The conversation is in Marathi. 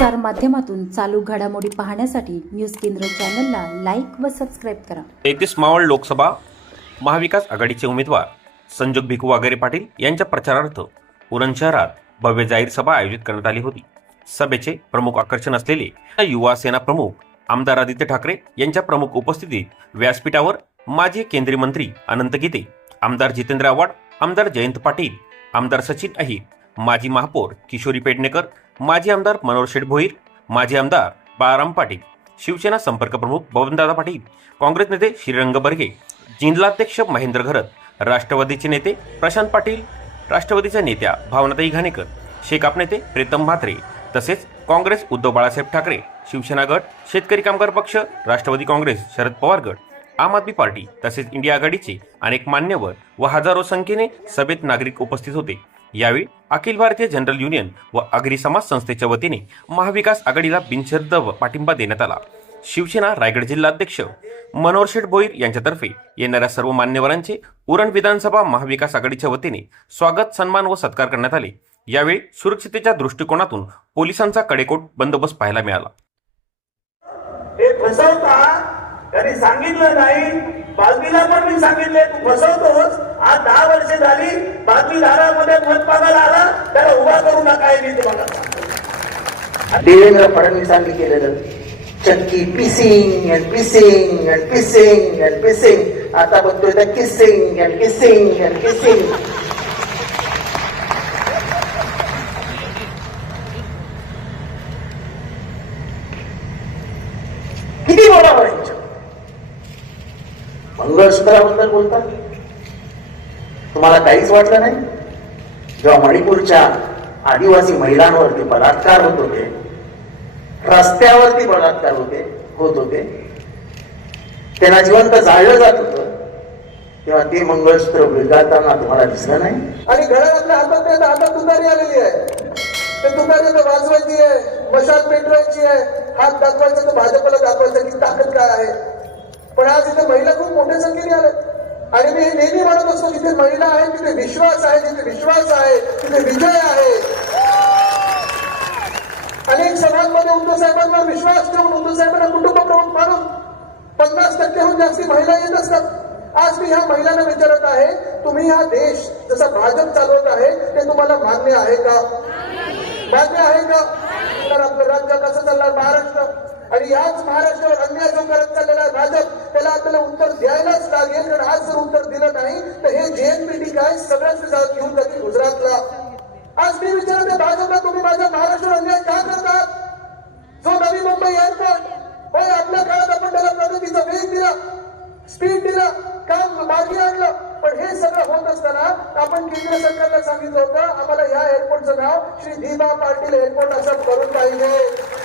प्रसार माध्यमातून चालू घडामोडी पाहण्यासाठी न्यूज केंद्र चॅनलला लाईक व सबस्क्राईब करा. तेहतीस मावळ लोकसभा महाविकास आघाडीचे उमेदवार संजोग भिकू वागेरे पाटील यांच्या प्रचारार्थ उरण शहरात भव्य जाहीर सभा आयोजित करण्यात आली होती. सभेचे प्रमुख आकर्षण असलेले युवा सेना प्रमुख आमदार आदित्य ठाकरे यांच्या प्रमुख उपस्थितीत व्यासपीठावर माजी केंद्रीय मंत्री अनंत गीते आमदार जितेंद्र आव्हाड आमदार जयंत पाटील आमदार सचिन अहिर माजी महापौर किशोरी पेडणेकर माजी आमदार मनोहर शेठ भोईर माजी आमदार बाळाराम पाटील शिवसेना संपर्क प्रमुख बबनदादा पाटील काँग्रेस नेते श्रीरंग बर्गे जिल्हाध्यक्ष महेंद्र घरत राष्ट्रवादीचे नेते प्रशांत पाटील राष्ट्रवादीच्या नेत्या भावनाताई घाणेकर शेकाप नेते प्रीतम म्हात्रे तसेच काँग्रेस उद्धव बाळासाहेब ठाकरे शिवसेना गट शेतकरी कामगार पक्ष राष्ट्रवादी काँग्रेस शरद पवार गट आम आदमी पार्टी तसेच इंडिया आघाडीचे अनेक मान्यवर व हजारो संख्येने सभेत नागरिक उपस्थित होते. यावेळी अखिल भारतीय जनरल युनियन व आगरी समाज संस्थेच्या वतीने महाविकास आघाडीला बिनशर्त पाठिंबा देण्यात आला. शिवसेना रायगड जिल्हाध्यक्ष मनोहर शेठ भोईर यांच्यातर्फे येणाऱ्या सर्व मान्यवरांचे उरण विधानसभा महाविकास आघाडीच्या वतीने स्वागत सन्मान व सत्कार करण्यात आले. यावेळी सुरक्षितेच्या दृष्टिकोनातून पोलिसांचा कडेकोट बंदोबस्त पाहायला मिळाला. त्यांनी सांगितलं नाही. बातमीला पण मी सांगितले तू फसवतोस आज दहा वर्ष झाली बातमीदारामध्ये मत मागायला आला त्याला उभा करू नका मी तुम्हाला देवेंद्र फडणवीसांनी केलेलं चक्की pissing and pissing and pissing and pissing. आता बघतोय तर kissing and kissing and kissing. मंगळसूत्राबद्दल बोलतात? तुम्हाला काहीच वाटलं नाही? जेव्हा मणिपूरच्या आदिवासी महिलांवरती बलात्कार होत होते रस्त्यावरती बलात्कार होते होत होते त्यांना जिवंत जाळलं जात होतं तेव्हा ते मंगळसूत्र विळगाताना तुम्हाला दिसलं नाही? आणि घरातल्या हातात त्या हातात तुतारी आलेली आहे. ते तुतारी तर वाजवायची आहे मशाल पेटवायची आहे हात दाखवायचा तर भाजपला दाखवायचं की ताकद काय आहे? पण आज इथे संख्येने आल्या आणि मी नेहमी म्हणत असतो जिथे महिला आहे तिथे विश्वास आहे जिथे विश्वास आहे तिथे विजय आहे. अनेक सभांमध्ये उद्धव साहेबांवर विश्वास ठेवून उद्धव साहेबांना कुटुंब प्रमुख मानून पन्नास टक्केहून जास्ती महिला येत असतात. आज मी ह्या महिलांना विचारत आहे तुम्ही हा देश जसा भाजप चालवत आहे ते तुम्हाला मान्य आहे का? मान्य आहे का? तर आपलं आणि याच महाराष्ट्रावर अन्याय जो करत चाललेला आहे भाजप त्याला आपल्याला उत्तर द्यायलाच लागेल. कारण आज जर उत्तर दिलं नाही तर हे जेएनपीटी काय सगळ्याच घेऊन जातील गुजरातला. आज मी विचारत भाजपला तुम्ही माझ्या महाराष्ट्रावर अन्याय का करतात? जो नवी मुंबई एअरपोर्ट होय आपल्या काळात आपण त्याला प्रगतीचा वेग दिला स्पीड दिला काम मागे आणलं पण हे सगळं होत असताना आपण केंद्र सरकारला सांगितलं होतं आम्हाला या एअरपोर्टचं नाव श्री धीमा पाटील एअरपोर्ट असं करून पाहिजे.